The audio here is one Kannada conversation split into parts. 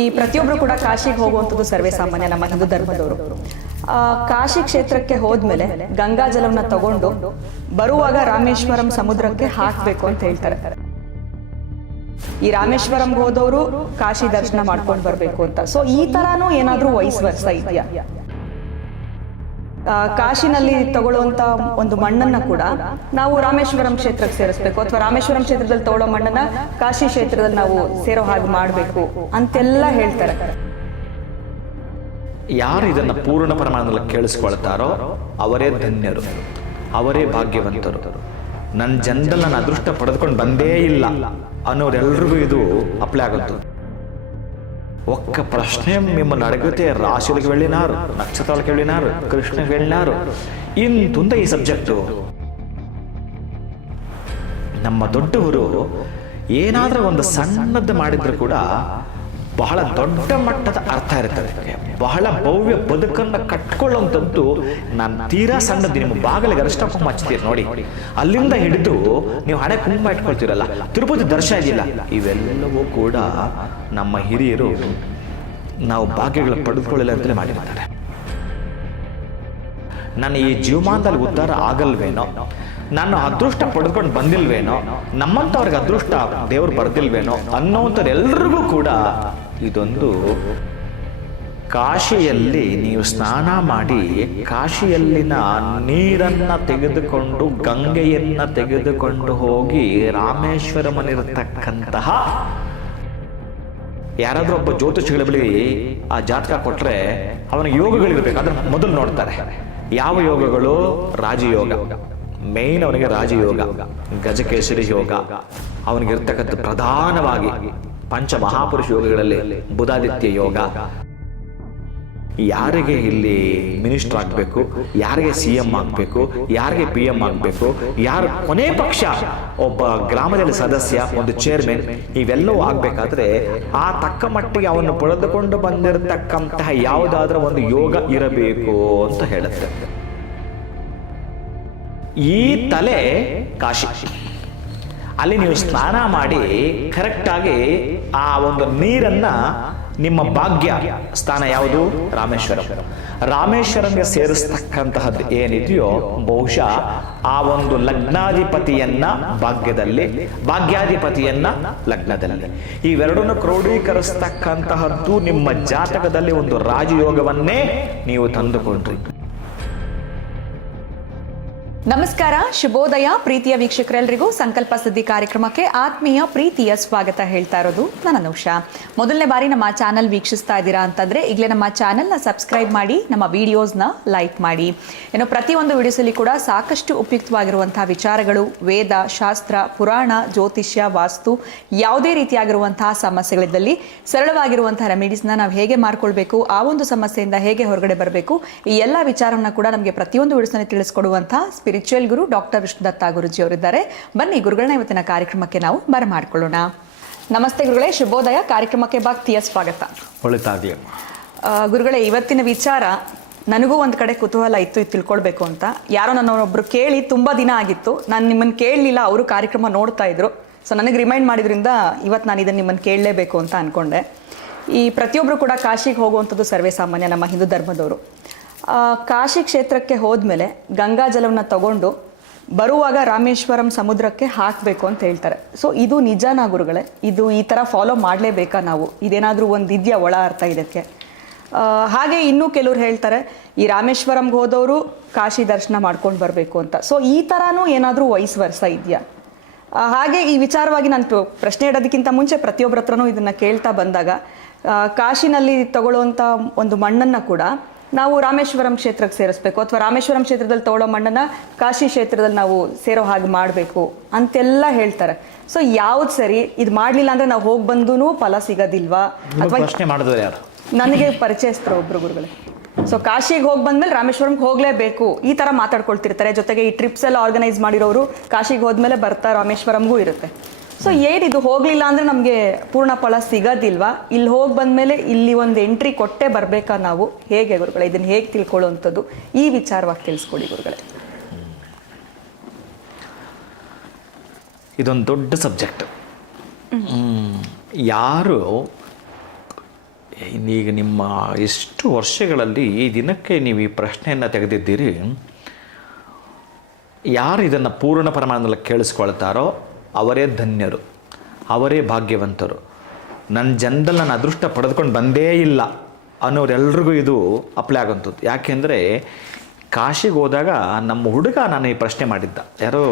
ಈ ಪ್ರತಿಯೊಬ್ಬರು ಕೂಡ ಕಾಶಿಗೆ ಹೋಗುವಂಥದ್ದು ಸರ್ವೇ ಸಾಮಾನ್ಯ ನಮ್ಮ ಹಿಂದೂ ಧರ್ಮದವರು. ಕಾಶಿ ಕ್ಷೇತ್ರಕ್ಕೆ ಹೋದ್ಮೇಲೆ ಗಂಗಾ ಜಲವನ್ನ ತಗೊಂಡು ಬರುವಾಗ ರಾಮೇಶ್ವರಂ ಸಮುದ್ರಕ್ಕೆ ಹಾಕಬೇಕು ಅಂತ ಹೇಳ್ತಾರೆ. ಈ ರಾಮೇಶ್ವರಂಗೆ ಹೋದವರು ಕಾಶಿ ದರ್ಶನ ಮಾಡ್ಕೊಂಡು ಬರ್ಬೇಕು ಅಂತ. ಸೊ ಈ ತರಾನು ಏನಾದ್ರೂ ವೈಸ್ ವರ್ಸ ಇದೆಯಾ? ಕಾಶಿನಲ್ಲಿ ತಗೊಳ್ಳುವಂತ ಒಂದು ಮಣ್ಣನ್ನ ಕೂಡ ನಾವು ರಾಮೇಶ್ವರಂ ಕ್ಷೇತ್ರಕ್ಕೆ ಸೇರಿಸ್ಬೇಕು, ಅಥವಾ ರಾಮೇಶ್ವರಂ ಕ್ಷೇತ್ರದಲ್ಲಿ ತಗೊಳ್ಳೋ ಮಣ್ಣನ್ನ ಕಾಶಿ ಕ್ಷೇತ್ರದಲ್ಲಿ ನಾವು ಸೇರೋ ಹಾಗೆ ಮಾಡಬೇಕು ಅಂತೆಲ್ಲ ಹೇಳ್ತಾರೆ. ಯಾರು ಇದನ್ನ ಪೂರ್ಣ ಪ್ರಮಾಣದಲ್ಲಿ ಕೇಳಿಸ್ಕೊಳ್ತಾರೋ ಅವರೇ ಧನ್ಯರು, ಅವರೇ ಭಾಗ್ಯವಂತರು. ನನ್ನ ಜನದಲ್ಲಿ ನಾನು ಅದೃಷ್ಟ ಪಡೆದುಕೊಂಡು ಬಂದೇ ಇಲ್ಲ ಅನ್ನೋರೆಲ್ರಿಗೂ ಇದು ಅಪ್ಲೈ ಆಗುತ್ತೆ. ఒక్క ప్రశ్న మిమ్మల్ని అడిగితే రాశులకు వెళ్ళినారు, నక్షత్రాలకు వెళ్ళినారు, కృష్ణకి వెళ్ళినారు. ఇంతుంద ఈ సబ్జెక్టు. ನಮ್ಮ ದೊಡ್ಡವರು ಏನಾದರೂ ಒಂದು ಸಣ್ಣದ್ದು ಮಾಡಿದ್ರು ಕೂಡ ಬಹಳ ದೊಡ್ಡ ಮಟ್ಟದ ಅರ್ಥ ಇರ್ತದೆ, ಬಹಳ ಭವ್ಯ ಬದುಕನ್ನು ಕಟ್ಕೊಳ್ಳುವಂಥದ್ದು. ನಾನು ತೀರಾ ಸಣ್ಣದ್ದು ನಿಮ್ಮ ಬಾಗಿಲಿಗೆ ಅರಿಷ್ಟ ಕುಂಕುಮ ಹಚ್ತೀರಿ ನೋಡಿ, ಅಲ್ಲಿಂದ ಹಿಡಿದು ನೀವು ಹಣೆ ಕುಂಕುಮ ಇಟ್ಕೊಳ್ತೀರಲ್ಲ, ತಿರುಪತಿ ದರ್ಶನ ಇದೆಯಲ್ಲ, ಇವೆಲ್ಲವೂ ಕೂಡ ನಮ್ಮ ಹಿರಿಯರು ನಾವು ಭಾಗ್ಯಗಳು ಪಡೆದುಕೊಳ್ಳಿಲ್ಲ ಅಂತಲೇ ಮಾಡಿರ್ತಾರೆ. ನನ್ನ ಈ ಜೀವಮಾನದಲ್ಲಿ ಉದ್ಧಾರ ಆಗಲ್ವೇನೋ, ನಾನು ಅದೃಷ್ಟ ಪಡೆದುಕೊಂಡು ಬಂದಿಲ್ವೇನೋ, ನಮ್ಮಂಥವ್ರಿಗೆ ಅದೃಷ್ಟ ದೇವರು ಬರ್ದಿಲ್ವೇನೋ ಅನ್ನೋಂಥವ್ರೆಲ್ರಿಗೂ ಕೂಡ ಇದೊಂದು ಕಾಶಿಯಲ್ಲಿ ನೀವು ಸ್ನಾನ ಮಾಡಿ ಕಾಶಿಯಲ್ಲಿನ ನೀರನ್ನ ತೆಗೆದುಕೊಂಡು ಗಂಗೆಯನ್ನ ತೆಗೆದುಕೊಂಡು ಹೋಗಿ ರಾಮೇಶ್ವರಮನಿರತಕ್ಕಂತಹ ಯಾರಾದ್ರೂ ಒಬ್ಬ ಜ್ಯೋತಿಷಿಗಳ ಬಳಿ ಆ ಜಾತಕ ಕೊಟ್ರೆ ಅವನಿಗೆ ಯೋಗಗಳಿರ್ಬೇಕು, ಅದನ್ನ ಮೊದಲು ನೋಡ್ತಾರೆ. ಯಾವ ಯೋಗಗಳು? ರಾಜಯೋಗ ಮೇನ್, ಅವನಿಗೆ ರಾಜಯೋಗ, ಗಜಕೇಸರಿ ಯೋಗ, ಅವನಿಗಿರ್ತಕ್ಕಂಥ ಪ್ರಧಾನವಾಗಿ ಪಂಚ ಮಹಾಪುರುಷ ಯೋಗಗಳಲ್ಲಿ ಬುಧಾದಿತ್ಯ ಯೋಗ. ಯಾರಿಗೆ ಇಲ್ಲಿ ಮಿನಿಸ್ಟರ್ ಆಗಬೇಕು, ಯಾರಿಗೆ CM ಆಗಬೇಕು, ಯಾರಿಗೆ PM ಆಗಬೇಕು, ಯಾರು ಕೊನೆ ಪಕ್ಷ ಒಬ್ಬ ಗ್ರಾಮದಲ್ಲಿ ಸದಸ್ಯ, ಒಂದು ಚೇರ್ಮನ್, ಇವೆಲ್ಲವೂ ಆಗ್ಬೇಕಾದ್ರೆ ಆ ತಕ್ಕ ಮಟ್ಟಿಗೆ ಅವನು ಪಡೆದುಕೊಂಡು ಬಂದಿರತಕ್ಕಂತಹ ಯಾವುದಾದ್ರೂ ಒಂದು ಯೋಗ ಇರಬೇಕು ಅಂತ ಹೇಳುತ್ತೆ. ಈ ತಲೆ ಕಾಶಿ, ಅಲ್ಲಿ ನೀವು ಸ್ನಾನ ಮಾಡಿ ಕರೆಕ್ಟಾಗಿ ಆ ಒಂದು ನೀರನ್ನ, ನಿಮ್ಮ ಭಾಗ್ಯ ಸ್ಥಾನ ಯಾವುದು? ರಾಮೇಶ್ವರಂ. ರಾಮೇಶ್ವರಂಗೆ ಸೇರಿಸ್ತಕ್ಕಂತಹದ್ದು ಏನಿದೆಯೋ ಬಹುಶಃ ಆ ಒಂದು ಲಗ್ನಾಧಿಪತಿಯನ್ನ ಭಾಗ್ಯದಲ್ಲಿ, ಭಾಗ್ಯಾಧಿಪತಿಯನ್ನ ಲಗ್ನದಲ್ಲಿ, ಇವೆರಡನ್ನು ಕ್ರೋಢೀಕರಿಸ್ತಕ್ಕಂತಹದ್ದು ನಿಮ್ಮ ಜಾತಕದಲ್ಲಿ ಒಂದು ರಾಜಯೋಗವನ್ನೇ ನೀವು ತಂದುಕೊಂಡ್ರಿ. ನಮಸ್ಕಾರ, ಶುಭೋದಯ ಪ್ರೀತಿಯ ವೀಕ್ಷಕರೆಲ್ಲರಿಗೂ ಸಂಕಲ್ಪ ಸಿದ್ಧಿ ಕಾರ್ಯಕ್ರಮಕ್ಕೆ ಆತ್ಮೀಯ ಪ್ರೀತಿಯ ಸ್ವಾಗತ ಹೇಳ್ತಾ ಇರೋದು ನಾನು ಅನುಷಾ. ಮೊದಲನೇ ಬಾರಿ ನಮ್ಮ ಚಾನಲ್ ವೀಕ್ಷಿಸ್ತಾ ಇದ್ದೀರಾ ಅಂತಂದ್ರೆ ಈಗಲೇ ನಮ್ಮ ಚಾನಲ್ನ ಸಬ್ಸ್ಕ್ರೈಬ್ ಮಾಡಿ, ನಮ್ಮ ವಿಡಿಯೋಸ್ನ ಲೈಕ್ ಮಾಡಿ. ಇನ್ನು ಪ್ರತಿಯೊಂದು ವಿಡಿಯೋಸಲ್ಲಿ ಕೂಡ ಸಾಕಷ್ಟು ಉಪಯುಕ್ತವಾಗಿರುವಂತಹ ವಿಚಾರಗಳು, ವೇದ, ಶಾಸ್ತ್ರ, ಪುರಾಣ, ಜ್ಯೋತಿಷ್ಯ, ವಾಸ್ತು, ಯಾವುದೇ ರೀತಿಯಾಗಿರುವಂತಹ ಸಮಸ್ಯೆಗಳಿದ್ದಲ್ಲಿ ಸರಳವಾಗಿರುವಂತಹ ರೆಮಿಡೀಸ್ನ ನಾವು ಹೇಗೆ ಮಾಡ್ಕೊಳ್ಬೇಕು, ಆ ಒಂದು ಸಮಸ್ಯೆಯಿಂದ ಹೇಗೆ ಹೊರಗಡೆ ಬರಬೇಕು, ಈ ಎಲ್ಲ ವಿಚಾರವನ್ನ ಕೂಡ ನಮಗೆ ಪ್ರತಿಯೊಂದು ವಿಡಿಯೋಸ್ನಲ್ಲಿ ತಿಳಿಸ್ಕೊಡುವಂತಹ ಸ್ಪಿರಿಚುವಲ್ ಗುರು ಡಾಕ್ಟರ್ ವಿಷ್ಣುದತ್ತ ಗುರುಜಿ ಅವರಿದ್ದಾರೆ. ಬನ್ನಿ ಗುರುಗಳನ್ನ ಇವತ್ತಿನ ಕಾರ್ಯಕ್ರಮಕ್ಕೆ ನಾವು ಬರಮಾಡ್ಕೊಳ್ಳೋಣ. ನಮಸ್ತೆ ಗುರುಗಳೇ, ಶುಭೋದಯ. ಕಾರ್ಯಕ್ರಮಕ್ಕೆ ಭಕ್ತಿಯ ಸ್ವಾಗತ. ಒಳಿತಾಗ್ಲಿ ಗುರುಗಳೇ, ಇವತ್ತಿನ ವಿಚಾರ ನನಗೂ ಒಂದು ಕಡೆ ಕುತೂಹಲ ಇತ್ತು, ಇದು ತಿಳ್ಕೊಳ್ಬೇಕು ಅಂತ. ಯಾರೋ ನನ್ನೊಬ್ಬರು ಕೇಳಿ ತುಂಬಾ ದಿನ ಆಗಿತ್ತು, ನಾನು ನಿಮ್ಮನ್ನು ಕೇಳಲಿಲ್ಲ, ಅವರು ಕಾರ್ಯಕ್ರಮ ನೋಡ್ತಾ ಇದ್ರು. ಸೊ ನನಗೆ ರಿಮೈಂಡ್ ಮಾಡಿದ್ರಿಂದ ಇವತ್ತು ನಾನು ಇದನ್ನು ನಿಮ್ಮನ್ನು ಕೇಳಲೇಬೇಕು ಅಂತ ಅನ್ಕೊಂಡೆ. ಈ ಪ್ರತಿಯೊಬ್ಬರು ಕೂಡ ಕಾಶಿಗೆ ಹೋಗುವಂಥದ್ದು ಸರ್ವೇ ಸಾಮಾನ್ಯ ನಮ್ಮ ಹಿಂದೂ ಧರ್ಮದವರು. ಕಾಶಿ ಕ್ಷೇತ್ರಕ್ಕೆ ಹೋದ್ಮೇಲೆ ಗಂಗಾ ಜಲವನ್ನು ತಗೊಂಡು ಬರುವಾಗ ರಾಮೇಶ್ವರಂ ಸಮುದ್ರಕ್ಕೆ ಹಾಕಬೇಕು ಅಂತ ಹೇಳ್ತಾರೆ. ಸೊ ಇದು ನಿಜನಾ ಗುರುಗಳೇ? ಇದು ಈ ಥರ ಫಾಲೋ ಮಾಡಲೇಬೇಕಾ ನಾವು? ಇದೇನಾದರೂ ಒಂದು ಇದೆಯಾ ಒಳ ಅರ್ಥ ಇದಕ್ಕೆ? ಹಾಗೆ ಇನ್ನೂ ಕೆಲವ್ರು ಹೇಳ್ತಾರೆ ಈ ರಾಮೇಶ್ವರಂಗೆ ಹೋದವರು ಕಾಶಿ ದರ್ಶನ ಮಾಡ್ಕೊಂಡು ಬರಬೇಕು ಅಂತ. ಸೊ ಈ ಥರನೂ ಏನಾದರೂ ವೈಸ್ ವರ್ಸ ಇದೆಯಾ? ಹಾಗೆ ಈ ವಿಚಾರವಾಗಿ ನಾನು ಪ್ರಶ್ನೆ ಇಡೋದಕ್ಕಿಂತ ಮುಂಚೆ ಪ್ರತಿಯೊಬ್ಬರ ಹತ್ರನೂ ಇದನ್ನು ಕೇಳ್ತಾ ಬಂದಾಗ, ಕಾಶಿನಲ್ಲಿ ತಗೊಳ್ಳುವಂಥ ಒಂದು ಮಣ್ಣನ್ನು ಕೂಡ ನಾವು ರಾಮೇಶ್ವರಂ ಕ್ಷೇತ್ರಕ್ಕೆ ಸೇರಿಸ್ಬೇಕು, ಅಥವಾ ರಾಮೇಶ್ವರಂ ಕ್ಷೇತ್ರದಲ್ಲಿ ತಗೊಳ್ಳೋ ಮಣ್ಣನ್ನ ಕಾಶಿ ಕ್ಷೇತ್ರದಲ್ಲಿ ನಾವು ಸೇರೋ ಹಾಗೆ ಮಾಡಬೇಕು ಅಂತೆಲ್ಲ ಹೇಳ್ತಾರೆ. ಸೊ ಯಾವ್ದು ಸರಿ? ಇದು ಮಾಡಲಿಲ್ಲ ಅಂದ್ರೆ ನಾವು ಹೋಗಿ ಬಂದೂ ಫಲ ಸಿಗೋದಿಲ್ವಾ? ಅಥವಾ ಪ್ರಶ್ನೆ ಮಾಡಿದ್ರು ಯಾರು? ನನಗೆ ಪರಿಚಯಿಸ್ತಾರೆ ಒಬ್ರು ಗುರುಗಳೇ. ಸೊ ಕಾಶಿಗೆ ಹೋಗಿ ಬಂದ್ಮೇಲೆ ರಾಮೇಶ್ವರಂಗೆ ಹೋಗಲೇಬೇಕು ಈ ಥರ ಮಾತಾಡ್ಕೊಳ್ತಿರ್ತಾರೆ. ಜೊತೆಗೆ ಈ ಟ್ರಿಪ್ಸ್ ಎಲ್ಲ ಆರ್ಗನೈಸ್ ಮಾಡಿರೋರು ಕಾಶಿಗೆ ಹೋದ್ಮೇಲೆ ಬರ್ತಾ ರಾಮೇಶ್ವರಂಗೂ ಇರುತ್ತೆ. ಸೊ ಏನಿದು, ಹೋಗಲಿಲ್ಲ ಅಂದರೆ ನಮಗೆ ಪೂರ್ಣ ಫಲ ಸಿಗೋದಿಲ್ವಾ? ಇಲ್ಲಿ ಹೋಗಿ ಬಂದಮೇಲೆ ಇಲ್ಲಿ ಒಂದು ಎಂಟ್ರಿ ಕೊಟ್ಟೆ ಬರಬೇಕಾ ನಾವು? ಹೇಗೆ ಗುರುಗಳೇ ಇದನ್ನು ಹೇಗೆ ತಿಳ್ಕೊಳ್ಳುವಂಥದ್ದು? ಈ ವಿಚಾರವಾಗಿ ತಿಳಿಸ್ಕೊಡಿ ಗುರುಗಳೇ. ಇದೊಂದು ದೊಡ್ಡ ಸಬ್ಜೆಕ್ಟ್. ಯಾರು ಈಗ ನಿಮ್ಮ ಎಷ್ಟು ವರ್ಷಗಳಲ್ಲಿ ಈ ದಿನಕ್ಕೆ ನೀವು ಈ ಪ್ರಶ್ನೆಯನ್ನು ತೆಗೆದಿದ್ದೀರಿ, ಯಾರು ಇದನ್ನು ಪೂರ್ಣ ಪ್ರಮಾಣದಲ್ಲಿ ಕೇಳಿಸ್ಕೊಳ್ತಾರೋ ಅವರೇ ಧನ್ಯರು, ಅವರೇ ಭಾಗ್ಯವಂತರು. ನನ್ನ ಜನ್ಮದಲ್ಲಿ ನಾನು ಅದೃಷ್ಟ ಪಡೆದುಕೊಂಡು ಬಂದೇ ಇಲ್ಲ ಅನ್ನೋರೆಲ್ರಿಗೂ ಇದು ಅಪ್ಲೈ ಆಗೋಂಥದ್ದು. ಯಾಕೆಂದರೆ ಕಾಶಿಗೆ ಹೋದಾಗ ನಮ್ಮ ಹುಡುಗ ನಾನು ಈ ಪ್ರಶ್ನೆ ಮಾಡಿದ್ದ, ಯಾರೋ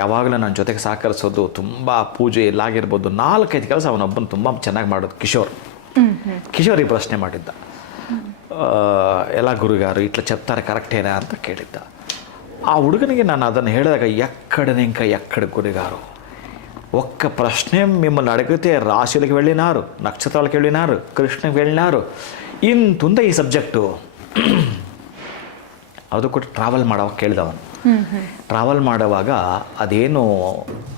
ಯಾವಾಗಲೂ ನನ್ನ ಜೊತೆಗೆ ಸಹಕರಿಸೋದು, ತುಂಬ ಪೂಜೆ ಎಲ್ಲಾಗಿರ್ಬೋದು, 4-5 ಕೆಲಸ ಅವನೊಬ್ಬನು ತುಂಬ ಚೆನ್ನಾಗಿ ಮಾಡೋದು, ಕಿಶೋರ್ ಈ ಪ್ರಶ್ನೆ ಮಾಡಿದ್ದ. ಎಲ್ಲ ಗುರುಗಾರು ಇಟ್ಲ చెప్తారు ಕರೆಕ್ಟೇನಾ ಅಂತ ಕೇಳಿದ್ದ. ಆ ಹುಡುಗನಿಗೆ ನಾನು ಅದನ್ನು ಹೇಳಿದಾಗ ఎక్కడ గురుగారు ఒక్క ప్రశ్నే మిమ్మల్ని అడిగితే రాశులకు వెళ్ళినారు, నక్షత్రాలకు వెళ్ళినారు, కృష్ణకి వెళ్ళినారు, ఇంతుంద ఈ సబ్జెక్టు. ಅದು ಕೂಡ ಟ್ರಾವೆಲ್ ಮಾಡೋವಾಗ ಕೇಳಿದವನು. ಟ್ರಾವೆಲ್ ಮಾಡುವಾಗ ಅದೇನು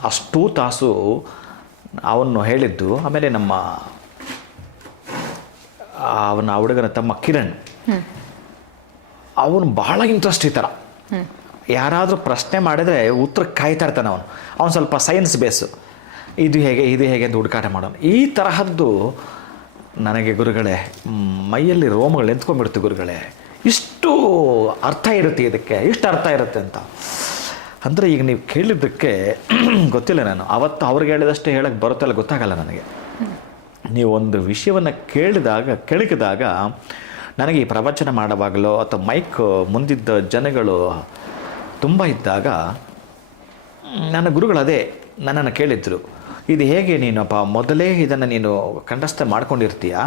ಅಷ್ಟೂ ತಾಸು ಅವನು ಹೇಳಿದ್ದು. ಆಮೇಲೆ ನಮ್ಮ ಅವನ ಹುಡುಗನ ತಮ್ಮ ಕಿರಣ್, ಅವನು ಬಹಳ ಇಂಟ್ರೆಸ್ಟ್ ಈ ಥರ. ಯಾರಾದರೂ ಪ್ರಶ್ನೆ ಮಾಡಿದರೆ ಉತ್ತರ ಕಾಯ್ತಾ ಇರ್ತಾನೆ ಅವನು ಸ್ವಲ್ಪ ಸೈನ್ಸ್ ಬೇಸು, ಇದು ಹೇಗೆ ಅಂತ ಹುಡುಕಾಟ ಮಾಡೋನು. ಈ ತರಹದ್ದು ನನಗೆ ಗುರುಗಳೇ ಮೈಯಲ್ಲಿ ರೋಮಗಳು ನಿಂತ್ಕೊಂಡ್ಬಿಡ್ತು ಗುರುಗಳೇ. ಇಷ್ಟು ಅರ್ಥ ಇರುತ್ತೆ ಇದಕ್ಕೆ, ಇಷ್ಟು ಅರ್ಥ ಇರುತ್ತೆ ಅಂತ. ಅಂದರೆ ಈಗ ನೀವು ಕೇಳಿದ್ದಕ್ಕೆ ಗೊತ್ತಿಲ್ಲ, ನಾನು ಅವತ್ತು ಅವ್ರಿಗೆ ಹೇಳಿದಷ್ಟೇ ಹೇಳಕ್ಕೆ ಬರುತ್ತಲ್ಲ ಗೊತ್ತಾಗಲ್ಲ ನನಗೆ. ನೀವು ಒಂದು ವಿಷಯವನ್ನು ಕೆಳಕಿದಾಗ ನನಗೆ ಈ ಪ್ರವಚನ ಮಾಡುವಾಗಲೋ ಅಥವಾ ಮೈಕ್ ಮುಂದಿದ್ದ ಜನಗಳು ತುಂಬ ಇದ್ದಾಗ ನನ್ನ ಗುರುಗಳು ಅದೇ ನನ್ನನ್ನು ಕೇಳಿದ್ರು, ಇದು ಹೇಗೆ ನೀನಪ್ಪ ಮೊದಲೇ ಇದನ್ನು ನೀನು ಕಂಠಸ್ಥ ಮಾಡ್ಕೊಂಡಿರ್ತೀಯಾ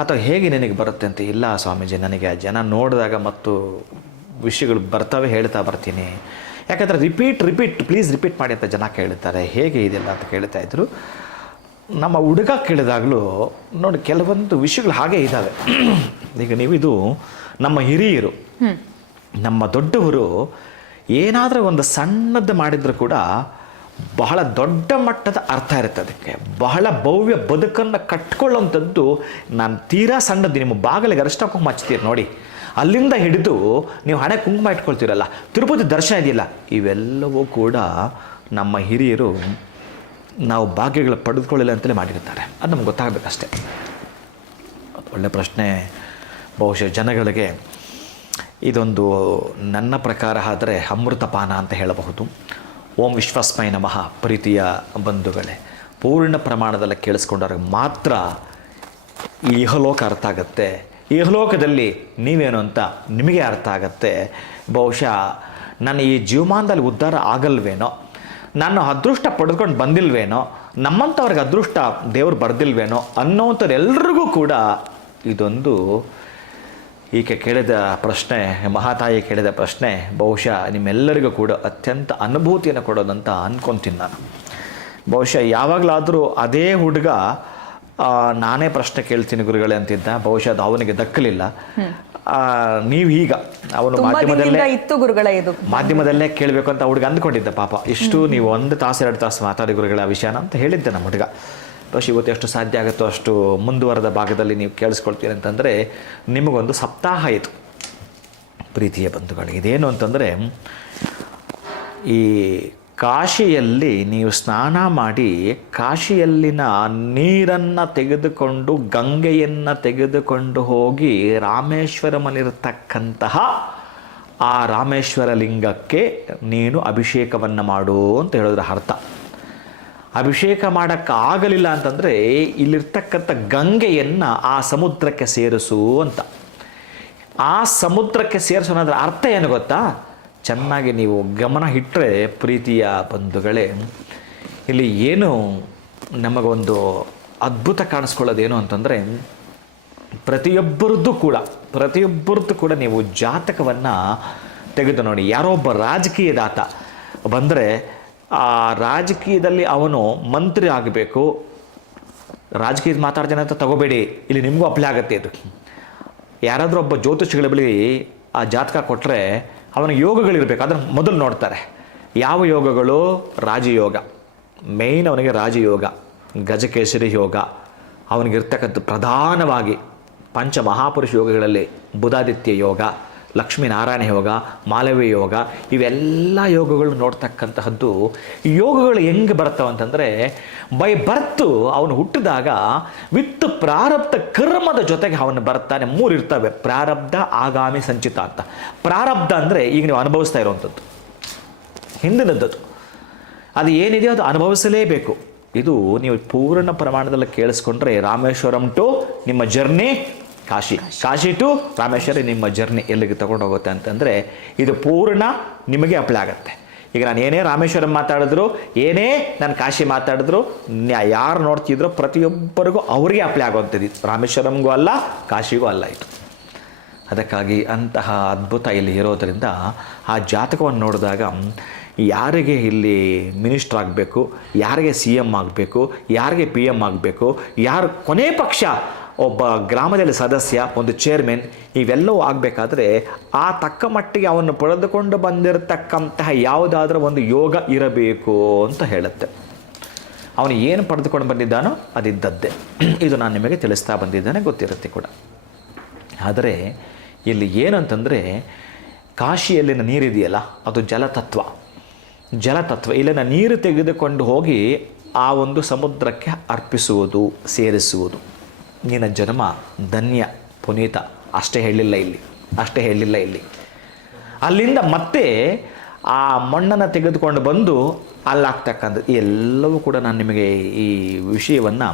ಅಥವಾ ಹೇಗೆ ನಿನಗೆ ಬರುತ್ತೆ ಅಂತ. ಇಲ್ಲ ಸ್ವಾಮೀಜಿ, ನನಗೆ ಆ ಜನ ನೋಡಿದಾಗ ಮತ್ತು ವಿಷಯಗಳು ಬರ್ತವೆ, ಹೇಳ್ತಾ ಬರ್ತೀನಿ. ಯಾಕಂದರೆ ರಿಪೀಟ್ ಪ್ಲೀಸ್ ರಿಪೀಟ್ ಮಾಡಿ ಅಂತ ಜನ ಕೇಳ್ತಾರೆ, ಹೇಗೆ ಇದೆಲ್ಲ ಅಂತ ಕೇಳ್ತಾ ಇದ್ರು. ನಮ್ಮ ಹುಡುಗ ಕೇಳಿದಾಗಲೂ ನೋಡಿ ಕೆಲವೊಂದು ವಿಷಯಗಳು ಹಾಗೇ ಇದ್ದಾವೆ. ಈಗ ನೀವಿದು ನಮ್ಮ ಹಿರಿಯರು, ನಮ್ಮ ದೊಡ್ಡವರು ಏನಾದರೂ ಒಂದು ಸಣ್ಣದ್ದು ಮಾಡಿದರೂ ಕೂಡ ಬಹಳ ದೊಡ್ಡ ಮಟ್ಟದ ಅರ್ಥ ಇರುತ್ತೆ ಅದಕ್ಕೆ. ಬಹಳ ಭವ್ಯ ಬದುಕನ್ನು ಕಟ್ಕೊಳ್ಳೋಂಥದ್ದು. ನಾನು ತೀರಾ ಸಣ್ಣದ್ದು, ನಿಮ್ಮ ಬಾಗಿಲಿಗೆ ಅರಿಶಿನ ಕುಂಕುಮ ಹಚ್ತೀರಿ ನೋಡಿ, ಅಲ್ಲಿಂದ ಹಿಡಿದು ನೀವು ಹಣೆ ಕುಂಕುಮ ಇಟ್ಕೊಳ್ತೀರಲ್ಲ, ತಿರುಪತಿ ದರ್ಶನ ಇದೆಯಲ್ಲ, ಇವೆಲ್ಲವೂ ಕೂಡ ನಮ್ಮ ಹಿರಿಯರು ನಾವು ಭಾಗ್ಯಗಳು ಪಡೆದುಕೊಳ್ಳಿಲ್ಲ ಅಂತಲೇ ಮಾಡಿರ್ತಾರೆ. ಅದು ನಮ್ಗೆ ಗೊತ್ತಾಗಬೇಕಷ್ಟೆ. ಒಳ್ಳೆಯ ಪ್ರಶ್ನೆ. ಬಹುಶಃ ಜನಗಳಿಗೆ ಇದೊಂದು ನನ್ನ ಪ್ರಕಾರ ಆದರೆ ಅಮೃತಪಾನ ಅಂತ ಹೇಳಬಹುದು. ಓಂ ವಿಶ್ವಸ್ಮೈ ನಮಃ. ಪ್ರೀತಿಯ ಬಂಧುಗಳೇ, ಪೂರ್ಣ ಪ್ರಮಾಣದಲ್ಲಿ ಕೇಳಿಸ್ಕೊಂಡವ್ರಿಗೆ ಮಾತ್ರ ಈ ಇಹಲೋಕ ಅರ್ಥ ಆಗುತ್ತೆ. ಇಹಲೋಕದಲ್ಲಿ ನೀವೇನು ಅಂತ ನಿಮಗೆ ಅರ್ಥ ಆಗುತ್ತೆ. ಬಹುಶಃ ನನ್ನ ಈ ಜೀವಮಾನದಲ್ಲಿ ಉದ್ಧಾರ ಆಗಲ್ವೇನೋ, ನಾನು ಅದೃಷ್ಟ ಪಡೆದುಕೊಂಡು ಬಂದಿಲ್ವೇನೋ, ನಮ್ಮಂಥವ್ರಿಗೆ ಅದೃಷ್ಟ ದೇವರು ಬರ್ದಿಲ್ವೇನೋ ಅನ್ನೋಂಥವ್ರೆಲ್ರಿಗೂ ಕೂಡ ಇದೊಂದು ಈಕೆ ಕೇಳಿದ ಪ್ರಶ್ನೆ, ಮಹಾತಾಯಿ ಕೇಳಿದ ಪ್ರಶ್ನೆ ಬಹುಶಃ ನಿಮ್ಮೆಲ್ಲರಿಗೂ ಕೂಡ ಅತ್ಯಂತ ಅನುಭೂತಿಯನ್ನು ಕೊಡೋದಂತ ಅಂದ್ಕೊತೀನಿ ನಾನು. ಬಹುಶಃ ಯಾವಾಗಲಾದರೂ ಅದೇ ಹುಡುಗ ನಾನೇ ಪ್ರಶ್ನೆ ಕೇಳ್ತೀನಿ ಗುರುಗಳೇ ಅಂತಿದ್ದ, ಬಹುಶಃ ಅದು ಅವನಿಗೆ ದಕ್ಕಲಿಲ್ಲ. ನೀವು ಈಗ ಅವನು ಮಾಧ್ಯಮದಲ್ಲೇ ಕೇಳಬೇಕು ಅಂತ ಹುಡುಗ ಅಂದ್ಕೊಂಡಿದ್ದ. ಪಾಪ ಇಷ್ಟು ನೀವು 1 ತಾಸು 2 ತಾಸು ಮಾತಾಡಿ ಗುರುಗಳ ವಿಷಯನ ಅಂತ ಹೇಳಿದ್ದೆ ನಮ್ಮ ಹುಡುಗ. ಬಹುಶಃ ಇವತ್ತು ಎಷ್ಟು ಸಾಧ್ಯ ಆಗುತ್ತೋ ಅಷ್ಟು ಮುಂದುವರೆದ ಭಾಗದಲ್ಲಿ ನೀವು ಕೇಳಿಸ್ಕೊಳ್ತೀರಿ ಅಂತಂದರೆ ನಿಮಗೊಂದು ಸಪ್ತಾಹ ಇದು. ಪ್ರೀತಿಯ ಬಂಧುಗಳು, ಇದೇನು ಅಂತಂದರೆ ಈ ಕಾಶಿಯಲ್ಲಿ ನೀವು ಸ್ನಾನ ಮಾಡಿ ಕಾಶಿಯಲ್ಲಿನ ನೀರನ್ನು ತೆಗೆದುಕೊಂಡು ಗಂಗೆಯನ್ನು ತೆಗೆದುಕೊಂಡು ಹೋಗಿ ರಾಮೇಶ್ವರಮಲ್ಲಿರತಕ್ಕಂತಹ ಆ ರಾಮೇಶ್ವರ ಲಿಂಗಕ್ಕೆ ನೀನು ಅಭಿಷೇಕವನ್ನು ಮಾಡು ಅಂತ ಹೇಳಿದ್ರೆ ಅರ್ಥ. ಅಭಿಷೇಕ ಮಾಡೋಕ್ಕಾಗಲಿಲ್ಲ ಅಂತಂದರೆ ಇಲ್ಲಿರ್ತಕ್ಕಂಥ ಗಂಗೆಯನ್ನು ಆ ಸಮುದ್ರಕ್ಕೆ ಸೇರಿಸು ಅಂತ. ಆ ಸಮುದ್ರಕ್ಕೆ ಸೇರಿಸೋಣದ್ರ ಅರ್ಥ ಏನು ಗೊತ್ತಾ? ಚೆನ್ನಾಗಿ ನೀವು ಗಮನ ಇಟ್ಟರೆ ಪ್ರೀತಿಯ ಬಂಧುಗಳೇ, ಇಲ್ಲಿ ಏನು ನಮಗೊಂದು ಅದ್ಭುತ ಕಾಣಿಸ್ಕೊಳ್ಳೋದೇನು ಅಂತಂದರೆ ಪ್ರತಿಯೊಬ್ಬರದ್ದು ಕೂಡ ನೀವು ಜಾತಕವನ್ನು ತೆಗೆದು ನೋಡಿ. ಯಾರೋ ಒಬ್ಬ ರಾಜಕೀಯದಾತ ಬಂದರೆ ಆ ರಾಜಕೀಯದಲ್ಲಿ ಅವನು ಮಂತ್ರಿ ಆಗಬೇಕು, ರಾಜಕೀಯದ ಮಾತಾಡ್ತಾನೆ ಅಂತ ತಗೋಬೇಡಿ, ಇಲ್ಲಿ ನಿಮಗೂ ಅಪ್ಲೈ ಆಗುತ್ತೆ ಇದು. ಯಾರಾದರೂ ಒಬ್ಬ ಜ್ಯೋತಿಷಿಗಳ ಬಳಿ ಆ ಜಾತಕ ಕೊಟ್ಟರೆ ಅವನಿಗೆ ಯೋಗಗಳಿರಬೇಕು, ಅದನ್ನು ಮೊದಲು ನೋಡ್ತಾರೆ. ಯಾವ ಯೋಗಗಳು? ರಾಜಯೋಗ, ಮೇಯ್ನ್ ಅವನಿಗೆ ರಾಜಯೋಗ, ಗಜಕೇಸರಿ ಯೋಗ. ಅವನಿಗಿರ್ತಕ್ಕಂಥ ಪ್ರಧಾನವಾಗಿ ಪಂಚಮಹಾಪುರುಷ ಯೋಗಗಳಲ್ಲಿ ಬುಧಾದಿತ್ಯ ಯೋಗ, ಲಕ್ಷ್ಮೀನಾರಾಯಣ ಯೋಗ, ಮಾಲವ್ಯ ಯೋಗ, ಇವೆಲ್ಲ ಯೋಗಗಳು ನೋಡ್ತಕ್ಕಂತಹದ್ದು. ಈ ಯೋಗಗಳು ಹೆಂಗೆ ಬರ್ತಾವೆ ಅಂತಂದರೆ, ಬೈ ಬರ್ತು ಅವನು ಹುಟ್ಟಿದಾಗ ವಿತ್ ಪ್ರಾರಬ್ಧ ಕರ್ಮದ ಜೊತೆಗೆ ಅವನು ಬರ್ತಾನೆ. 3 ಇರ್ತವೆ: ಪ್ರಾರಬ್ಧ, ಆಗಾಮಿ, ಸಂಚಿತ ಅಂತ. ಪ್ರಾರಬ್ಧ ಅಂದರೆ ಈಗ ನೀವು ಅನುಭವಿಸ್ತಾ ಇರುವಂಥದ್ದು, ಹಿಂದಿನದ್ದು. ಅದು ಏನಿದೆಯೋ ಅದು ಅನುಭವಿಸಲೇಬೇಕು. ಇದು ನೀವು ಪೂರ್ಣ ಪ್ರಮಾಣದಲ್ಲಿ ಕೇಳಿಸ್ಕೊಂಡ್ರೆ ರಾಮೇಶ್ವರಂ ಟು ನಿಮ್ಮ ಜರ್ನಿ ಕಾಶಿ, ಕಾಶಿ ಟು ರಾಮೇಶ್ವರ ನಿಮ್ಮ ಜರ್ನಿ ಎಲ್ಲಿಗೆ ತಗೊಂಡು ಹೋಗುತ್ತೆ ಅಂತಂದರೆ ಇದು ಪೂರ್ಣ ನಿಮಗೆ ಅಪ್ಲೈ ಆಗುತ್ತೆ. ಈಗ ನಾನು ಏನೇ ರಾಮೇಶ್ವರಂ ಮಾತಾಡಿದ್ರು, ಏನೇ ನಾನು ಕಾಶಿ ಮಾತಾಡಿದ್ರು, ಯಾರು ನೋಡ್ತಿದ್ರೋ ಪ್ರತಿಯೊಬ್ಬರಿಗೂ ಅವರಿಗೆ ಅಪ್ಲೈ ಆಗುವಂಥದ್ದು. ರಾಮೇಶ್ವರಂಗೂ ಅಲ್ಲ, ಕಾಶಿಗೂ ಅಲ್ಲ ಇದು. ಅದಕ್ಕಾಗಿ ಅಂತಹ ಅದ್ಭುತ ಇಲ್ಲಿ ಇರೋದರಿಂದ ಆ ಜಾತಕವನ್ನು ನೋಡಿದಾಗ ಯಾರಿಗೆ ಇಲ್ಲಿ ಮಿನಿಸ್ಟರ್ ಆಗಬೇಕು, ಯಾರಿಗೆ CM ಆಗಬೇಕು, ಯಾರಿಗೆ PM ಆಗಬೇಕು, ಯಾರು ಕೊನೆ ಪಕ್ಷ ಒಬ್ಬ ಗ್ರಾಮದಲ್ಲಿ ಸದಸ್ಯ, ಒಂದು ಚೇರ್ಮನ್, ಇವೆಲ್ಲವೂ ಆಗಬೇಕಾದ್ರೆ ಆ ತಕ್ಕ ಮಟ್ಟಿಗೆ ಅವನ್ನು ಪಡೆದುಕೊಂಡು ಬಂದಿರತಕ್ಕಂತಹ ಯಾವುದಾದ್ರೂ ಒಂದು ಯೋಗ ಇರಬೇಕು ಅಂತ ಹೇಳುತ್ತೆ. ಅವನು ಏನು ಪಡೆದುಕೊಂಡು ಬಂದಿದ್ದಾನೋ ಅದಿದ್ದದ್ದೇ. ಇದು ನಾನು ನಿಮಗೆ ತಿಳಿಸ್ತಾ ಬಂದಿದ್ದೇನೆ, ಗೊತ್ತಿರುತ್ತೆ ಕೂಡ. ಆದರೆ ಇಲ್ಲಿ ಏನಂತಂದರೆ, ಕಾಶಿಯಲ್ಲಿನ ನೀರಿದೆಯಲ್ಲ ಅದು ಜಲತತ್ವ. ಇಲ್ಲಿನ ನೀರು ತೆಗೆದುಕೊಂಡು ಹೋಗಿ ಆ ಒಂದು ಸಮುದ್ರಕ್ಕೆ ಅರ್ಪಿಸುವುದು, ಸೇರಿಸುವುದು. ನಿನ್ನ ಜನ್ಮ ಧನ್ಯ, ಪುನೀತ. ಅಷ್ಟೇ ಹೇಳಿಲ್ಲ ಇಲ್ಲಿ. ಅಲ್ಲಿಂದ ಮತ್ತೆ ಆ ಮಣ್ಣನ್ನು ತೆಗೆದುಕೊಂಡು ಬಂದು ಅಲ್ಲಾಗ್ತಕ್ಕಂಥದ್ದು ಎಲ್ಲವೂ ಕೂಡ ನಾನು ನಿಮಗೆ ಈ ವಿಷಯವನ್ನು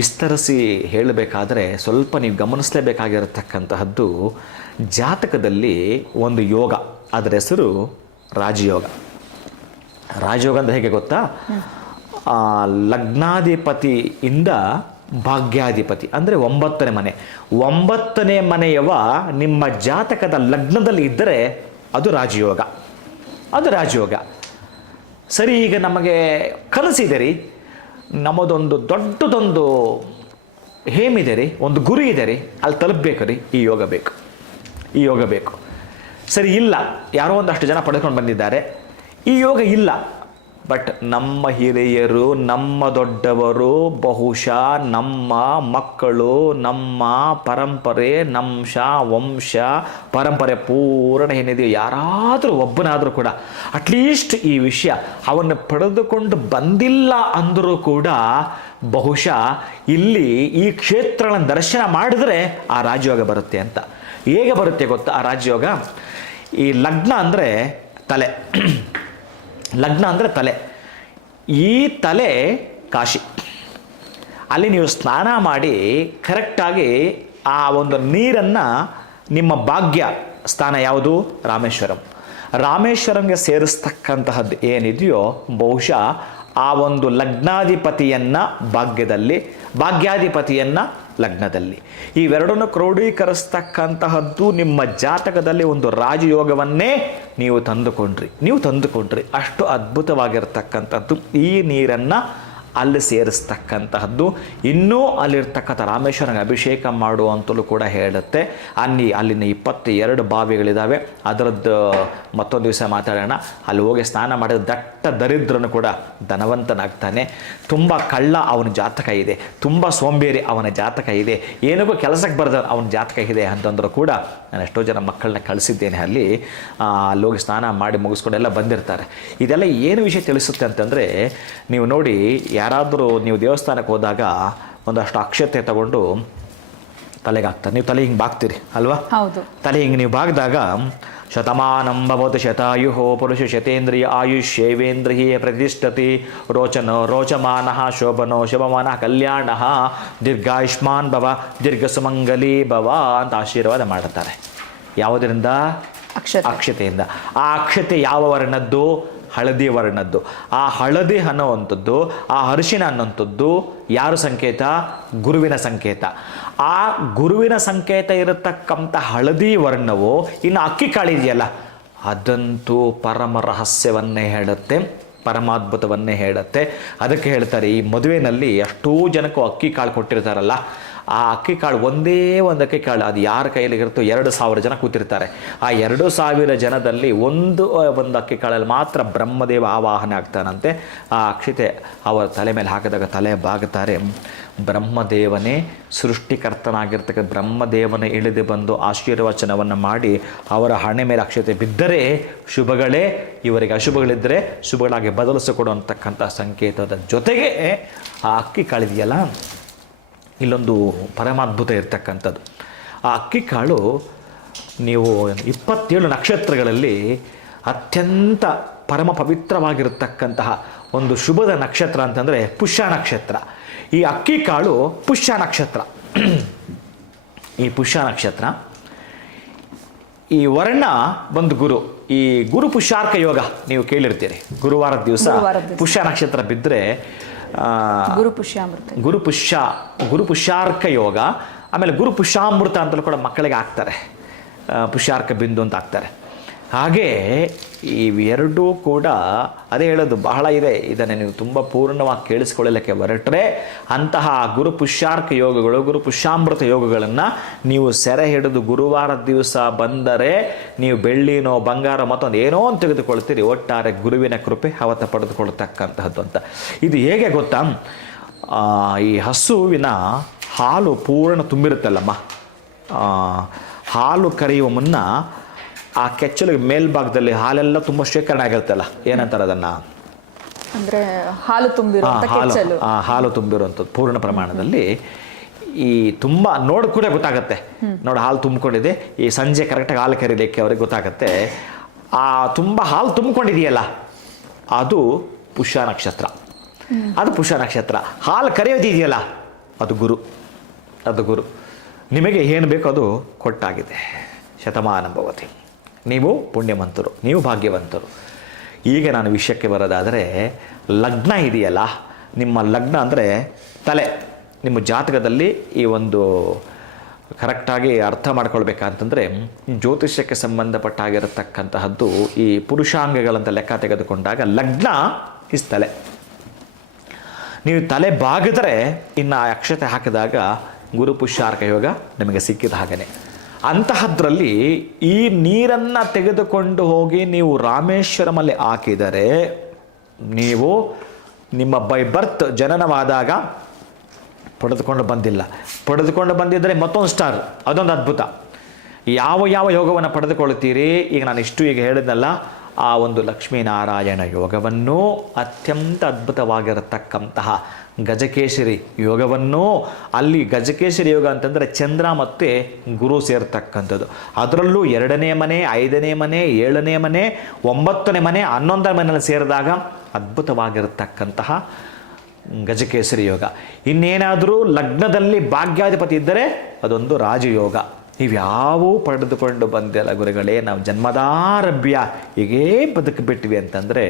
ವಿಸ್ತರಿಸಿ ಹೇಳಬೇಕಾದ್ರೆ ಸ್ವಲ್ಪ ನೀವು ಗಮನಿಸಲೇಬೇಕಾಗಿರತಕ್ಕಂತಹದ್ದು. ಜಾತಕದಲ್ಲಿ ಒಂದು ಯೋಗ, ಅದರ ಹೆಸರು ರಾಜಯೋಗ. ರಾಜಯೋಗ ಅಂದರೆ ಹೇಗೆ ಗೊತ್ತಾ? ಲಗ್ನಾಧಿಪತಿಯಿಂದ ಭಾಗ್ಯಾಧಿಪತಿ ಅಂದರೆ 9ನೇ ಮನೆ. 9ನೇ ಮನೆಯವ ನಿಮ್ಮ ಜಾತಕದ ಲಗ್ನದಲ್ಲಿ ಇದ್ದರೆ ಅದು ರಾಜಯೋಗ. ಸರಿ, ಈಗ ನಮಗೆ ಕನಸಿದೆ ರೀ, ನಮ್ಮದೊಂದು ದೊಡ್ಡದೊಂದು ಹೇಮಿದೆ ರೀ, ಒಂದು ಗುರಿ ಇದೆ ರೀ, ಅಲ್ಲಿ ತಲುಪಬೇಕು ರೀ, ಈ ಯೋಗ ಬೇಕು. ಸರಿ, ಇಲ್ಲ, ಯಾರೋ ಒಂದಷ್ಟು ಜನ ಪಡೆದುಕೊಂಡು ಬಂದಿದ್ದಾರೆ, ಈ ಯೋಗ ಇಲ್ಲ. ಬಟ್ ನಮ್ಮ ಹಿರಿಯರು, ನಮ್ಮ ದೊಡ್ಡವರು, ಬಹುಶಃ ನಮ್ಮ ಮಕ್ಕಳು, ನಮ್ಮ ಪರಂಪರೆ, ವಂಶ ಪರಂಪರೆ ಪೂರ್ಣ ಏನಿದೆಯೋ ಯಾರಾದರೂ ಒಬ್ಬನಾದರೂ ಕೂಡ ಅಟ್ಲೀಸ್ಟ್ ಈ ವಿಷಯ ಅವನ್ನು ಪಡೆದುಕೊಂಡು ಬಂದಿಲ್ಲ ಅಂದರೂ ಕೂಡ ಬಹುಶಃ ಇಲ್ಲಿ ಈ ಕ್ಷೇತ್ರಗಳನ್ನು ದರ್ಶನ ಮಾಡಿದ್ರೆ ಆ ರಾಜಯೋಗ ಬರುತ್ತೆ ಅಂತ. ಹೇಗೆ ಬರುತ್ತೆ ಗೊತ್ತಾ ಆ ರಾಜಯೋಗ? ಈ ಲಗ್ನ ಅಂದರೆ ತಲೆ, ಈ ತಲೆ ಕಾಶಿ. ಅಲ್ಲಿ ನೀವು ಸ್ನಾನ ಮಾಡಿ ಕರೆಕ್ಟಾಗಿ ಆ ಒಂದು ನೀರನ್ನು, ನಿಮ್ಮ ಭಾಗ್ಯ ಸ್ಥಾನ ಯಾವುದು? ರಾಮೇಶ್ವರಂಗೆ ಸೇರಿಸ್ತಕ್ಕಂತಹದ್ದು ಏನಿದೆಯೋ ಬಹುಶಃ ಆ ಒಂದು ಲಗ್ನಾಧಿಪತಿಯನ್ನು ಭಾಗ್ಯದಲ್ಲಿ, ಭಾಗ್ಯಾಧಿಪತಿಯನ್ನು ಲಗ್ನದಲ್ಲಿ, ಇವೆರಡನ್ನು ಕ್ರೋಢೀಕರಿಸ್ತಕ್ಕಂತಹದ್ದು ನಿಮ್ಮ ಜಾತಕದಲ್ಲಿ ಒಂದು ರಾಜಯೋಗವನ್ನೇ ನೀವು ತಂದುಕೊಂಡ್ರಿ. ಅಷ್ಟು ಅದ್ಭುತವಾಗಿರ್ತಕ್ಕಂಥದ್ದು ಈ ನೀರನ್ನು ಅಲ್ಲಿ ಸೇರಿಸ್ತಕ್ಕಂತಹದ್ದು. ಇನ್ನೂ ಅಲ್ಲಿರ್ತಕ್ಕಂಥ ರಾಮೇಶ್ವರಂಗೆ ಅಭಿಷೇಕ ಮಾಡುವಂತಲೂ ಕೂಡ ಹೇಳುತ್ತೆ. ಅಲ್ಲಿನ 22 ಬಾವಿಗಳಿದ್ದಾವೆ. ಅದರದ್ದು ಮತ್ತೊಂದು ದಿವಸ ಮಾತಾಡೋಣ. ಅಲ್ಲಿ ಹೋಗಿ ಸ್ನಾನ ಮಾಡಿದ ದಟ್ಟ ದರಿದ್ರನು ಕೂಡ ಧನವಂತನಾಗ್ತಾನೆ. ತುಂಬ ಕಳ್ಳ ಅವನ ಜಾತಕ ಇದೆ, ತುಂಬ ಸೋಂಬೇರಿ ಅವನ ಜಾತಕ ಇದೆ, ಏನಕ್ಕೂ ಕೆಲಸಕ್ಕೆ ಬರೆದ ಅವನ ಜಾತಕ ಇದೆ ಅಂತಂದರೂ ಕೂಡ ನಾನು ಎಷ್ಟೋ ಜನ ಮಕ್ಕಳನ್ನ ಕಳಿಸಿದ್ದೇನೆ. ಅಲ್ಲಿ ಹೋಗಿ ಸ್ನಾನ ಮಾಡಿ ಮುಗಿಸ್ಕೊಂಡೆಲ್ಲ ಬಂದಿರ್ತಾರೆ. ಇದೆಲ್ಲ ಏನು ವಿಷಯ ತಿಳಿಸುತ್ತೆ ಅಂತಂದರೆ, ನೀವು ನೋಡಿ, ಯಾರಾದರೂ ನೀವು ದೇವಸ್ಥಾನಕ್ಕೆ ಹೋದಾಗ ಒಂದಷ್ಟು ಅಕ್ಷತೆ ತಗೊಂಡು ತಲೆಗೆ ಹಾಕ್ತಾರೆ. ನೀವು ತಲೆ ಹಿಂಗೆ ಬಾಗ್ತೀರಿ ಅಲ್ವಾ? ಹೌದು. ತಲೆ ಹಿಂಗೆ ನೀವು ಬಾಗಿದಾಗ ಶತಮಾನಂ ಭವತು ಶತಾಯುಹೋ ಪುರುಷ ಶತೇಂದ್ರಿಯ ಆಯುಷ್ಯೇವೇಂದ್ರಿಯ ಪ್ರತಿಷ್ಠತಿ ರೋಚಮಾನಃ ಶೋಭನೋ ಶುಭಮಾನಃ ಕಲ್ಯಾಣಃ ದೀರ್ಘಾಯುಷ್ಮಾನ್ ಭವ ದೀರ್ಘ ಸುಮಂಗಲಿ ಭವ ಅಂತ ಆಶೀರ್ವಾದ ಮಾಡುತ್ತಾರೆ. ಯಾವುದರಿಂದ? ಅಕ್ಷತೆಯಿಂದ. ಆ ಅಕ್ಷತೆ ಯಾವ ವರ್ಣದ್ದು? ಹಳದಿ ವರ್ಣದ್ದು. ಆ ಹಳದಿ ಅನ್ನುವಂಥದ್ದು, ಆ ಅರಿಶಿನ ಅನ್ನುವಂಥದ್ದು ಯಾರು ಸಂಕೇತ? ಗುರುವಿನ ಸಂಕೇತ. ಆ ಗುರುವಿನ ಸಂಕೇತ ಇರತಕ್ಕಂಥ ಹಳದಿ ವರ್ಣವು ಇನ್ನು ಅಕ್ಕಿ ಕಾಳಿದೆಯಲ್ಲ, ಅದಂತೂ ಪರಮ ರಹಸ್ಯವನ್ನೇ ಹೇಳುತ್ತೆ, ಪರಮಾದ್ಭುತವನ್ನೇ ಹೇಳುತ್ತೆ. ಅದಕ್ಕೆ ಹೇಳ್ತಾರೆ, ಈ ಮದುವೆಯಲ್ಲಿ ಅಷ್ಟೂ ಜನಕ್ಕೂ ಅಕ್ಕಿ ಕಾಳು ಕೊಟ್ಟಿರ್ತಾರಲ್ಲ, ಆ ಅಕ್ಕಿ ಕಾಳು ಒಂದೇ ಒಂದು ಅಕ್ಕಿ ಕಾಳು ಅದು ಯಾರ ಕೈಲಿಗಿರುತ್ತೋ 2,000 ಜನ ಕೂತಿರ್ತಾರೆ. ಆ 2,000 ಜನದಲ್ಲಿ ಒಂದು ಅಕ್ಕಿ ಕಾಳಲ್ಲಿ ಮಾತ್ರ ಬ್ರಹ್ಮದೇವ ಆವಾಹನೆ ಆಗ್ತಾನಂತೆ. ಆ ಅಕ್ಷತೆ ಅವರ ತಲೆ ಮೇಲೆ ಹಾಕಿದಾಗ ತಲೆ ಬಾಗುತ್ತಾರೆ. ಬ್ರಹ್ಮದೇವನೇ ಸೃಷ್ಟಿಕರ್ತನಾಗಿರ್ತಕ್ಕ ಬ್ರಹ್ಮದೇವನೇ ಇಳಿದು ಬಂದು ಆಶೀರ್ವಚನವನ್ನು ಮಾಡಿ ಅವರ ಹಣೆ ಮೇಲೆ ಅಕ್ಷತೆ ಬಿದ್ದರೆ ಶುಭಗಳೇ, ಇವರಿಗೆ ಅಶುಭಗಳಿದ್ದರೆ ಶುಭಗಳಾಗಿ ಬದಲಿಸಿಕೊಡುವಂತಕ್ಕಂಥ ಸಂಕೇತದ ಜೊತೆಗೆ ಆ ಅಕ್ಕಿ ಕಾಳಿದೆಯಲ್ಲ, ಇಲ್ಲೊಂದು ಪರಮಾದ್ಭುತ ಇರ್ತಕ್ಕಂಥದ್ದು. ಆ ಅಕ್ಕಿ ಕಾಳು ನೀವು 27 ನಕ್ಷತ್ರಗಳಲ್ಲಿ ಅತ್ಯಂತ ಪರಮ ಪವಿತ್ರವಾಗಿರತಕ್ಕಂತಹ ಒಂದು ಶುಭದ ನಕ್ಷತ್ರ ಅಂತಂದರೆ ಪುಷ್ಯ ನಕ್ಷತ್ರ. ಈ ಅಕ್ಕಿ ಕಾಳು ಪುಷ್ಯ ನಕ್ಷತ್ರ. ಈ ಪುಷ್ಯ ನಕ್ಷತ್ರ, ಈ ವರ್ಣ ಬಂದು ಗುರು. ಈ ಗುರು ಪುಷ್ಯಾರ್ಕ ಯೋಗ ನೀವು ಕೇಳಿರ್ತೀರಿ. ಗುರುವಾರದ ದಿವಸ ಪುಷ್ಯ ನಕ್ಷತ್ರ ಬಿದ್ದರೆ ಗುರು ಪುಷ್ಯಾರ್ಕ ಯೋಗ, ಆಮೇಲೆ ಗುರು ಪುಷ್ಯಾಮೃತ ಅಂತಲೂ ಕೂಡ ಮಕ್ಕಳಿಗೆ ಹಾಕ್ತಾರೆ. ಪುಷ್ಯಾರ್ಕ ಬಿಂದು ಅಂತ ಹಾಕ್ತಾರೆ. ಹಾಗೇ ಇವೆರಡೂ ಕೂಡ ಅದೇ ಹೇಳೋದು ಬಹಳ ಇದೆ. ಇದನ್ನು ನೀವು ತುಂಬ ಪೂರ್ಣವಾಗಿ ಕೇಳಿಸ್ಕೊಳ್ಳಲಿಕ್ಕೆ ಹೊರಟ್ರೆ ಅಂತಹ ಗುರು ಪುಷ್ಯಾರ್ಕ ಯೋಗಗಳು, ಗುರು ಪುಷ್ಯಾಮೃತ ಯೋಗಗಳನ್ನು ನೀವು ಸೆರೆ ಹಿಡಿದು ಗುರುವಾರದ ದಿವಸ ಬಂದರೆ ನೀವು ಬೆಳ್ಳಿನೋ ಬಂಗಾರ ಮತ್ತೊಂದು ಏನೋ ಅಂತ ತೆಗೆದುಕೊಳ್ತೀರಿ. ಒಟ್ಟಾರೆ ಗುರುವಿನ ಕೃಪೆ ಅವತ್ತ ಪಡೆದುಕೊಳ್ತಕ್ಕಂತಹದ್ದು ಅಂತ. ಇದು ಹೇಗೆ ಗೊತ್ತಾ? ಈ ಹಸುವಿನ ಹಾಲು ಪೂರ್ಣ ತುಂಬಿರುತ್ತಲ್ಲಮ್ಮ, ಹಾಲು ಕರೆಯುವ ಮುನ್ನ ಆ ಕೆಚ್ಚಲು ಮೇಲ್ಭಾಗದಲ್ಲಿ ಹಾಲೆಲ್ಲ ತುಂಬ ಶೇಖರಣೆ ಆಗಿರುತ್ತಲ್ಲ, ಏನಂತಾರೆ ಅದನ್ನು, ಅಂದರೆ ಹಾಲು ತುಂಬಿರುವಂಥದ್ದು ಪೂರ್ಣ ಪ್ರಮಾಣದಲ್ಲಿ. ಈ ತುಂಬ ನೋಡ್ ಕೂಡ ಗೊತ್ತಾಗತ್ತೆ, ನೋಡಿ ಹಾಲು ತುಂಬಿಕೊಂಡಿದೆ. ಈ ಸಂಜೆ ಕರೆಕ್ಟಾಗಿ ಹಾಲು ಕರೀಲಿಕ್ಕೆ ಅವ್ರಿಗೆ ಗೊತ್ತಾಗತ್ತೆ. ಆ ತುಂಬ ಹಾಲು ತುಂಬಿಕೊಂಡಿದೆಯಲ್ಲ ಅದು ಪುಷ್ಯ ನಕ್ಷತ್ರ. ಅದು ಪುಷ್ಯ ನಕ್ಷತ್ರ. ಹಾಲು ಕರೆಯೋದಿದೆಯಲ್ಲ ಅದು ಗುರು. ಅದು ಗುರು. ನಿಮಗೆ ಏನು ಬೇಕೋ ಅದು ಕೊಟ್ಟಾಗಿದೆ. ಶತಮಾನ ಭವತಿ. ನೀವು ಪುಣ್ಯವಂತರು, ನೀವು ಭಾಗ್ಯವಂತರು. ಈಗ ನಾನು ವಿಷಯಕ್ಕೆ ಬರೋದಾದರೆ, ಲಗ್ನ ಇದೆಯಲ್ಲ, ನಿಮ್ಮ ಲಗ್ನ ಅಂದರೆ ತಲೆ. ನಿಮ್ಮ ಜಾತಕದಲ್ಲಿ ಈ ಒಂದು ಕರೆಕ್ಟಾಗಿ ಅರ್ಥ ಮಾಡ್ಕೊಳ್ಬೇಕಂತಂದರೆ, ಜ್ಯೋತಿಷ್ಯಕ್ಕೆ ಸಂಬಂಧಪಟ್ಟಾಗಿರತಕ್ಕಂತಹದ್ದು ಈ ಪುರುಷಾಂಗಗಳಂತ ಲೆಕ್ಕ ತೆಗೆದುಕೊಂಡಾಗ ಲಗ್ನ ಇಸ್ ತಲೆ. ನೀವು ತಲೆ ಬಾಗಿದ್ರೆ ಇನ್ನು ಆ ಅಕ್ಷತೆ ಹಾಕಿದಾಗ ಗುರು ಪುಷ್ಯಾರ್ಕ ಯೋಗ ನಿಮಗೆ ಸಿಕ್ಕಿದ ಹಾಗೇ. ಅಂತಹದ್ರಲ್ಲಿ ಈ ನೀರನ್ನು ತೆಗೆದುಕೊಂಡು ಹೋಗಿ ನೀವು ರಾಮೇಶ್ವರಮಲ್ಲಿ ಹಾಕಿದರೆ, ನೀವು ನಿಮ್ಮ ಬೈ ಬರ್ತ್ ಜನನವಾದಾಗ ಪಡೆದುಕೊಂಡು ಬಂದಿಲ್ಲ, ಪಡೆದುಕೊಂಡು ಬಂದಿದ್ದರೆ ಮತ್ತೊಂದು ಸ್ಟಾರ್, ಅದೊಂದು ಅದ್ಭುತ. ಯಾವ ಯಾವ ಯೋಗವನ್ನು ಪಡೆದುಕೊಳ್ತೀರಿ, ಈಗ ನಾನು ಇಷ್ಟು ಈಗ ಹೇಳಿದ್ನಲ್ಲ, ಆ ಒಂದು ಲಕ್ಷ್ಮೀನಾರಾಯಣ ಯೋಗವನ್ನು, ಅತ್ಯಂತ ಅದ್ಭುತವಾಗಿರತಕ್ಕಂತಹ ಗಜಕೇಸರಿ ಯೋಗವನ್ನು, ಅಲ್ಲಿ ಗಜಕೇಸರಿ ಯೋಗ ಅಂತಂದರೆ ಚಂದ್ರ ಮತ್ತು ಗುರು ಸೇರ್ತಕ್ಕಂಥದ್ದು. ಅದರಲ್ಲೂ 2ನೇ ಮನೆ, 5ನೇ ಮನೆ, 7ನೇ ಮನೆ, 9ನೇ ಮನೆ, 11ನೇ ಮನೆಯಲ್ಲಿ ಸೇರಿದಾಗ ಅದ್ಭುತವಾಗಿರತಕ್ಕಂತಹ ಗಜಕೇಸರಿ ಯೋಗ. ಇನ್ನೇನಾದರೂ ಲಗ್ನದಲ್ಲಿ ಭಾಗ್ಯಾಧಿಪತಿ ಇದ್ದರೆ ಅದೊಂದು ರಾಜಯೋಗ. ಇವ್ಯಾವೂ ಪಡೆದುಕೊಂಡು ಬಂದಿಲ್ಲ ಗುರುಗಳೇ, ನಾವು ಜನ್ಮದಾರಭ್ಯ ಹೀಗೇ ಬದುಕಿಬಿಟ್ವಿ ಅಂತಂದರೆ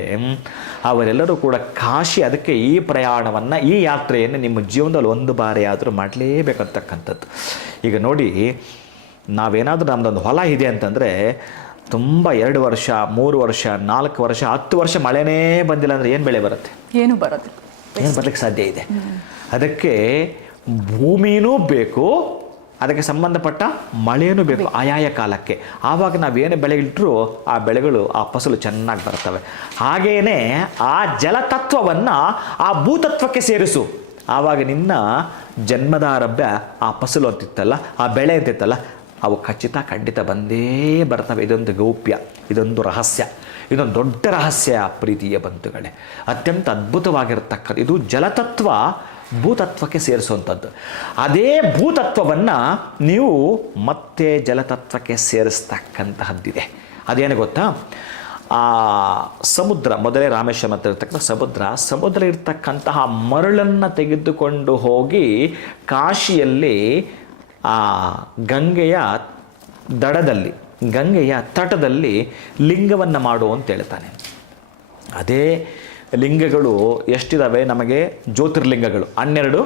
ಅವರೆಲ್ಲರೂ ಕೂಡ ಕಾಶಿ. ಅದಕ್ಕೆ ಈ ಪ್ರಯಾಣವನ್ನು, ಈ ಯಾತ್ರೆಯನ್ನು ನಿಮ್ಮ ಜೀವನದಲ್ಲಿ ಒಂದು ಬಾರಿ ಆದರೂ ಮಾಡಲೇಬೇಕಂತಕ್ಕಂಥದ್ದು. ಈಗ ನೋಡಿ, ನಾವೇನಾದರೂ ನಮ್ಮದೊಂದು ಹೊಲ ಇದೆ ಅಂತಂದರೆ ತುಂಬ 2 ವರ್ಷ, 3 ವರ್ಷ, 4 ವರ್ಷ, 10 ವರ್ಷ ಮಳೆನೇ ಬಂದಿಲ್ಲ ಅಂದರೆ ಏನು ಬೆಳೆ ಬರುತ್ತೆ? ಏನು ಬರಲಿಕ್ಕೆ ಸಾಧ್ಯ ಇದೆ? ಅದಕ್ಕೆ ಭೂಮಿನೂ ಬೇಕು, ಅದಕ್ಕೆ ಸಂಬಂಧಪಟ್ಟ ಮಳೆಯೂ ಬೇಕು ಆಯಾಯ ಕಾಲಕ್ಕೆ. ಆವಾಗ ನಾವೇನು ಬೆಳೆಗಳಿಟ್ಟರೂ ಆ ಬೆಳೆಗಳು, ಆ ಫಸಲು ಚೆನ್ನಾಗಿ ಬರ್ತವೆ. ಹಾಗೆಯೇ ಆ ಜಲತತ್ವವನ್ನು ಆ ಭೂತತ್ವಕ್ಕೆ ಸೇರಿಸು. ಆವಾಗ ನಿನ್ನ ಜನ್ಮದಾರಭ್ಯ ಆ ಫಸಲು ಅಂತಿತ್ತಲ್ಲ, ಆ ಬೆಳೆ ಅಂತಿತ್ತಲ್ಲ, ಅವು ಖಂಡಿತ ಬಂದೇ ಬರ್ತವೆ. ಇದೊಂದು ಗೌಪ್ಯ, ಇದೊಂದು ರಹಸ್ಯ, ಇದೊಂದು ದೊಡ್ಡ ರಹಸ್ಯ ಪ್ರೀತಿಯ ಬಂಧುಗಳೇ. ಅತ್ಯಂತ ಅದ್ಭುತವಾಗಿರತಕ್ಕದ್ದು ಇದು. ಜಲತತ್ವ ಭೂತತ್ವಕ್ಕೆ ಸೇರಿಸುವಂಥದ್ದು. ಅದೇ ಭೂತತ್ವವನ್ನು ನೀವು ಮತ್ತೆ ಜಲತತ್ವಕ್ಕೆ ಸೇರಿಸ್ತಕ್ಕಂತಹದ್ದಿದೆ. ಅದೇನು ಗೊತ್ತಾ? ಆ ಸಮುದ್ರ, ಮೊದಲೇ ರಾಮೇಶ್ವರ ಅಂತ ಇರ್ತಕ್ಕಂಥ ಸಮುದ್ರ ಇರ್ತಕ್ಕಂತಹ ಮರಳನ್ನು ತೆಗೆದುಕೊಂಡು ಹೋಗಿ ಕಾಶಿಯಲ್ಲಿ ಆ ಗಂಗೆಯ ದಡದಲ್ಲಿ, ಗಂಗೆಯ ತಟದಲ್ಲಿ ಲಿಂಗವನ್ನು ಮಾಡು ಅಂತ ಹೇಳ್ತಾನೆ. ಅದೇ ಲಿಂಗಗಳು ಎಷ್ಟಿದ್ದಾವೆ ನಮಗೆ? ಜ್ಯೋತಿರ್ಲಿಂಗಗಳು 12,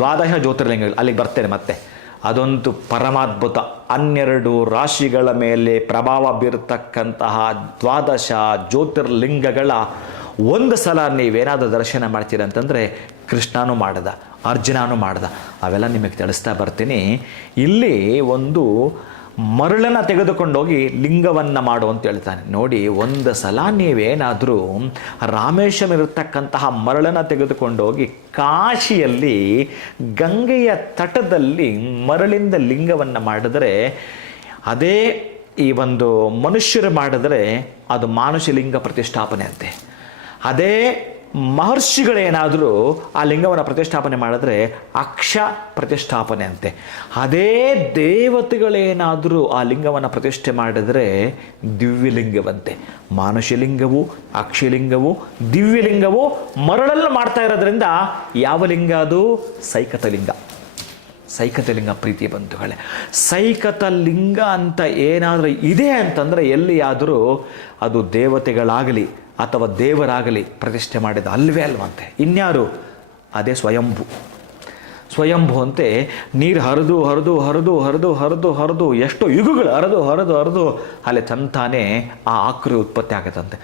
12 ಜ್ಯೋತಿರ್ಲಿಂಗಗಳು. ಅಲ್ಲಿಗೆ ಬರ್ತೇನೆ ಮತ್ತೆ. ಅದೊಂದು ಪರಮಾದ್ಭುತ. 12 ರಾಶಿಗಳ ಮೇಲೆ ಪ್ರಭಾವ ಬೀರತಕ್ಕಂತಹ 12 ಜ್ಯೋತಿರ್ಲಿಂಗಗಳ ಒಂದು ಸಲ ನೀವೇನಾದರೂ ದರ್ಶನ ಮಾಡ್ತೀರಂತಂದರೆ ಕೃಷ್ಣನೂ ಮಾಡ್ದ, ಅರ್ಜುನನೂ ಮಾಡ್ದ. ಅವೆಲ್ಲ ನಿಮಗೆ ತಿಳಿಸ್ತಾ ಬರ್ತೀನಿ. ಇಲ್ಲಿ ಒಂದು ಮರಳನ್ನು ತೆಗೆದುಕೊಂಡೋಗಿ ಲಿಂಗವನ್ನು ಮಾಡು ಅಂತ ಹೇಳ್ತಾನೆ. ನೋಡಿ, ಒಂದು ಸಲ ನೀವೇನಾದರೂ ರಾಮೇಶ್ವರಂ ಇರತಕ್ಕಂತಹ ಮರಳನ್ನು ತೆಗೆದುಕೊಂಡೋಗಿ ಕಾಶಿಯಲ್ಲಿ ಗಂಗೆಯ ತಟದಲ್ಲಿ ಮರಳಿಂದ ಲಿಂಗವನ್ನು ಮಾಡಿದರೆ, ಅದೇ ಈ ಒಂದು ಮನುಷ್ಯರು ಮಾಡಿದರೆ ಅದು ಮಾನುಷ ಲಿಂಗ ಪ್ರತಿಷ್ಠಾಪನೆ ಅಂತೆ. ಅದೇ ಮಹರ್ಷಿಗಳೇನಾದರೂ ಆ ಲಿಂಗವನ್ನು ಪ್ರತಿಷ್ಠಾಪನೆ ಮಾಡಿದ್ರೆ ಅಕ್ಷ ಪ್ರತಿಷ್ಠಾಪನೆ ಅಂತೆ. ಅದೇ ದೇವತೆಗಳೇನಾದರೂ ಆ ಲಿಂಗವನ್ನು ಪ್ರತಿಷ್ಠೆ ಮಾಡಿದರೆ ದಿವ್ಯಲಿಂಗವಂತೆ. ಮಾನುಷಲಿಂಗವು, ಅಕ್ಷಲಿಂಗವು, ದಿವ್ಯಲಿಂಗವು ಮರಳಲ್ಲಿ ಮಾಡ್ತಾ ಇರೋದ್ರಿಂದ ಯಾವ ಲಿಂಗ ಅದು? ಸೈಕತಲಿಂಗ. ಸೈಕತಲಿಂಗ ಪ್ರೀತಿ ಬಂಧುಗಳೇ, ಸೈಕತಲಿಂಗ ಅಂತ ಏನಾದರೂ ಇದೆ ಅಂತಂದರೆ ಎಲ್ಲಿಯಾದರೂ ಅದು ದೇವತೆಗಳಾಗಲಿ ಅಥವಾ ದೇವರಾಗಲಿ ಪ್ರತಿಷ್ಠೆ ಮಾಡಿದ ಅಲ್ವೇ ಅಲ್ವಂತೆ. ಇನ್ಯಾರು? ಅದೇ ಸ್ವಯಂಭು. ಸ್ವಯಂಭು ಅಂತೆ ನೀರು ಹರಿದು ಹರಿದು ಹರಿದು ಹರಿದು ಹರಿದು ಹರಿದು ಎಷ್ಟೋ ಯುಗಗಳು ಹರಿದು ಹರಿದು ಹರಿದು ಅಲ್ಲಿ ತಂತಾನೆ ಆ ಆಕೃತಿ ಉತ್ಪತ್ತಿ ಆಗುತ್ತಂತೆ.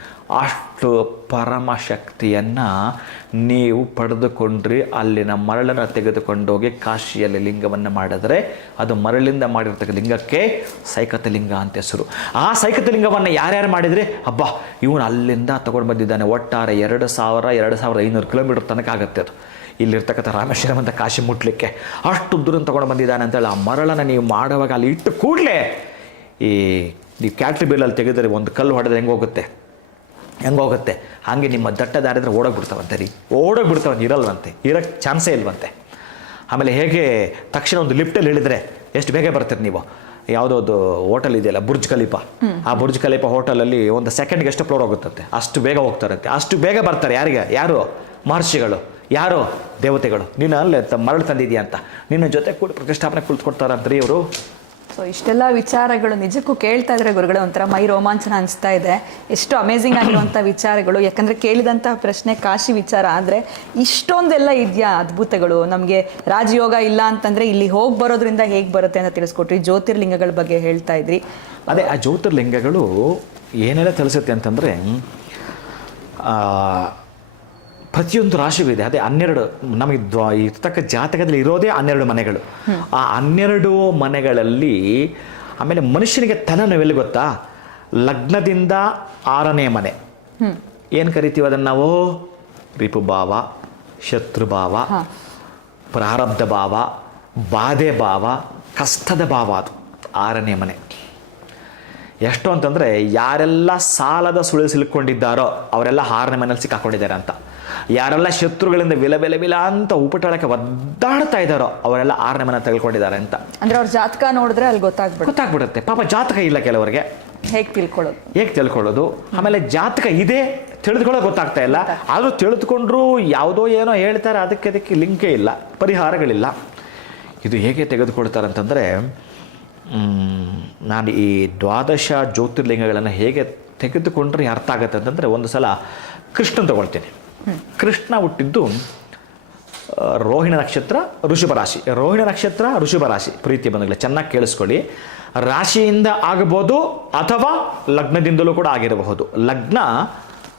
ಅಷ್ಟು ಪರಮಶಕ್ತಿಯನ್ನು ನೀವು ಪಡೆದುಕೊಂಡ್ರಿ. ಅಲ್ಲಿನ ಮರಳನ್ನು ತೆಗೆದುಕೊಂಡೋಗಿ ಕಾಶಿಯಲ್ಲಿ ಲಿಂಗವನ್ನು ಮಾಡಿದರೆ ಅದು ಮರಳಿಂದ ಮಾಡಿರ್ತಕ್ಕ ಲಿಂಗಕ್ಕೆ ಸೈಕತಲಿಂಗ ಅಂತ ಹೆಸರು. ಆ ಸೈಕತಲಿಂಗವನ್ನು ಯಾರ್ಯಾರು ಮಾಡಿದರೆ, ಹಬ್ಬ ಇವನು ಅಲ್ಲಿಂದ ತಗೊಂಡು ಬಂದಿದ್ದಾನೆ. ಒಟ್ಟಾರೆ 2500 ಕಿಲೋಮೀಟರ್ ತನಕ ಆಗುತ್ತೆ ಅದು ಇಲ್ಲಿರ್ತಕ್ಕಂಥ ರಾಮೇಶ್ವರಂ ಅಂತ ಕಾಶಿ ಮುಟ್ಲಿಕ್ಕೆ. ಅಷ್ಟು ದೂರನ್ನು ತೊಗೊಂಡು ಬಂದಿದ್ದಾನೆ ಅಂತೇಳಿ ಆ ಮರಳನ್ನು ನೀವು ಮಾಡುವಾಗ ಅಲ್ಲಿ ಇಟ್ಟು ಕೂಡಲೇ ನೀವು ಕ್ಯಾಟ್ರಿ ಬಿಲ್ಲಲ್ಲಿ ತೆಗೆದರೆ ಒಂದು ಕಲ್ಲು ಹೊಡೆದ್ರೆ ಹೆಂಗೋಗುತ್ತೆ ಹಾಗೆ ನಿಮ್ಮ ದಟ್ಟ ದಾರಿದ್ರೆ ಓಡೋಗ್ಬಿಡ್ತಾವಂತೆ ರೀ. ಓಡೋಗ್ಬಿಡ್ತಾವಂತೆ, ಇರಲ್ವಂತೆ, ಇರೋಕ್ಕೆ ಚಾನ್ಸೇ ಇಲ್ವಂತೆ. ಆಮೇಲೆ ಹೇಗೆ ತಕ್ಷಣ ಒಂದು ಲಿಫ್ಟಲ್ಲಿ ಇಳಿದ್ರೆ ಎಷ್ಟು ಬೇಗ ಬರ್ತೀರಿ ನೀವು. ಯಾವುದೋ ಹೋಟೆಲ್ ಇದೆಯಲ್ಲ ಬುರ್ಜ್ ಖಲೀಫಾ, ಆ ಬುರ್ಜ್ ಖಲೀಫಾ ಹೋಟೆಲಲ್ಲಿ ಒಂದು ಸೆಕೆಂಡ್ಗೆ ಎಷ್ಟು ಫ್ಲೋರ್ ಹೋಗುತ್ತಂತೆ, ಅಷ್ಟು ಬೇಗ ಹೋಗ್ತಾರಂತೆ. ಅಷ್ಟು ಬೇಗ ಬರ್ತಾರೆ. ಯಾರು? ಮಹರ್ಷಿಗಳು. ಯಾರು? ದೇವತೆಗಳು. ನೀನು ಅಲ್ಲೇ ಮರಳು ತಂದಿದೆಯಾ ಅಂತ ನಿನ್ನ ಜೊತೆ ಕೂಡ ಪ್ರತಿಷ್ಠಾಪನೆ ಕುಳಿತುಕೊಡ್ತಾರಂತ್ರಿ ಇವರು. ಸೊ ಇಷ್ಟೆಲ್ಲ ವಿಚಾರಗಳು ನಿಜಕ್ಕೂ ಕೇಳ್ತಾ ಇದ್ರೆ ಗುರುಗಳೇ ಒಂಥರ ಮೈ ರೋಮಾಂಚನ ಅನಿಸ್ತಾ ಇದೆ. ಎಷ್ಟು ಅಮೇಝಿಂಗ್ ಆಗಿರುವಂಥ ವಿಚಾರಗಳು. ಯಾಕಂದರೆ ಕೇಳಿದಂಥ ಪ್ರಶ್ನೆ ಕಾಶಿ ವಿಚಾರ ಆದರೆ ಇಷ್ಟೊಂದೆಲ್ಲ ಇದೆಯಾ ಅದ್ಭುತಗಳು. ನಮಗೆ ರಾಜಯೋಗ ಇಲ್ಲ ಅಂತಂದರೆ ಇಲ್ಲಿ ಹೋಗಿ ಬರೋದ್ರಿಂದ ಹೇಗೆ ಬರುತ್ತೆ ಅಂತ ತಿಳಿಸ್ಕೊಟ್ರಿ. ಜ್ಯೋತಿರ್ಲಿಂಗಗಳ ಬಗ್ಗೆ ಹೇಳ್ತಾ ಇದ್ರಿ. ಅದೇ ಆ ಜ್ಯೋತಿರ್ಲಿಂಗಗಳು ಏನೆಲ್ಲ ತಿಳಿಸುತ್ತೆ ಅಂತಂದರೆ, ಪ್ರತಿಯೊಂದು ರಾಶಿಗೂ ಇದೆ. ಅದೇ 12 ನಮಗೆ ಇರ್ತಕ್ಕ ಜಾತಕದಲ್ಲಿ ಇರೋದೇ 12 ಮನೆಗಳು. ಆ 12 ಮನೆಗಳಲ್ಲಿ ಆಮೇಲೆ ಮನುಷ್ಯನಿಗೆ ತಲೆನೋವೆಲ್ಲಿ ಗೊತ್ತಾ? ಲಗ್ನದಿಂದ 6ನೇ ಮನೆ ಏನು ಕರಿತೀವಿ ಅದನ್ನು ನಾವು? ರಿಪುಭಾವ, ಶತ್ರುಭಾವ, ಪ್ರಾರಬ್ಧ ಭಾವ, ಬಾಧೆ ಭಾವ, ಕಷ್ಟದ ಭಾವ. ಅದು 6ನೇ ಮನೆ. ಎಷ್ಟು ಅಂತಂದರೆ ಯಾರೆಲ್ಲ ಸಾಲದ ಸುಳಿ ಸಿಲ್ಕೊಂಡಿದ್ದಾರೋ ಅವರೆಲ್ಲ 6ನೇ ಮನೇಲಿ ಸಿಕ್ಕಾಕೊಂಡಿದ್ದಾರೆ ಅಂತ. ಯಾರೆಲ್ಲ ಶತ್ರುಗಳಿಂದ ವಿಲ ಅಂತ ಉಪಟಳಕ್ಕೆ ಒದ್ದಾಡ್ತಾ ಇದ್ದಾರೋ ಅವರೆಲ್ಲ 6ನೇ ಮನೆ ತೆಗೆದುಕೊಂಡಿದ್ದಾರೆ ಅಂತ. ಅಂದರೆ ಅವ್ರ ಜಾತಕ ನೋಡಿದ್ರೆ ಅಲ್ಲಿ ಗೊತ್ತಾಗ್ಬಿಡುತ್ತೆ. ಪಾಪ ಜಾತಕ ಇಲ್ಲ ಕೆಲವರಿಗೆ. ಹೇಗೆ ತಿಳ್ಕೊಳ್ಳೋದು? ಆಮೇಲೆ ಜಾತಕ ಇದೆ ತಿಳಿದುಕೊಳ್ಳೋ ಗೊತ್ತಾಗ್ತಾ ಇಲ್ಲ. ಆದರೂ ತಿಳಿದುಕೊಂಡ್ರು ಯಾವುದೋ ಏನೋ ಹೇಳ್ತಾರೆ, ಅದಕ್ಕೆ ಲಿಂಕೇ ಇಲ್ಲ, ಪರಿಹಾರಗಳಿಲ್ಲ. ಇದು ಹೇಗೆ ತೆಗೆದುಕೊಳ್ತಾರೆ ಅಂತಂದರೆ, ನಾನು ಈ 12 ಜ್ಯೋತಿರ್ಲಿಂಗಗಳನ್ನು ಹೇಗೆ ತೆಗೆದುಕೊಂಡ್ರೆ ಅರ್ಥ ಆಗುತ್ತೆ ಅಂತಂದರೆ, ಒಂದು ಸಲ ಕೃಷ್ಣನ್ ತಗೊಳ್ತೀನಿ. ಕೃಷ್ಣ ಹುಟ್ಟಿದ್ದು ರೋಹಿಣಿ ನಕ್ಷತ್ರ ಋಷಭ ರಾಶಿ. ರೋಹಿಣಿ ನಕ್ಷತ್ರ ಋಷಭ ರಾಶಿ ಪ್ರೀತಿ ಬಂಧುಗಳೇ, ಚೆನ್ನಾಗಿ ಕೇಳಿಸ್ಕೊಳ್ಳಿ. ರಾಶಿಯಿಂದ ಆಗಬಹುದು ಅಥವಾ ಲಗ್ನದಿಂದಲೂ ಕೂಡ ಆಗಿರಬಹುದು. ಲಗ್ನ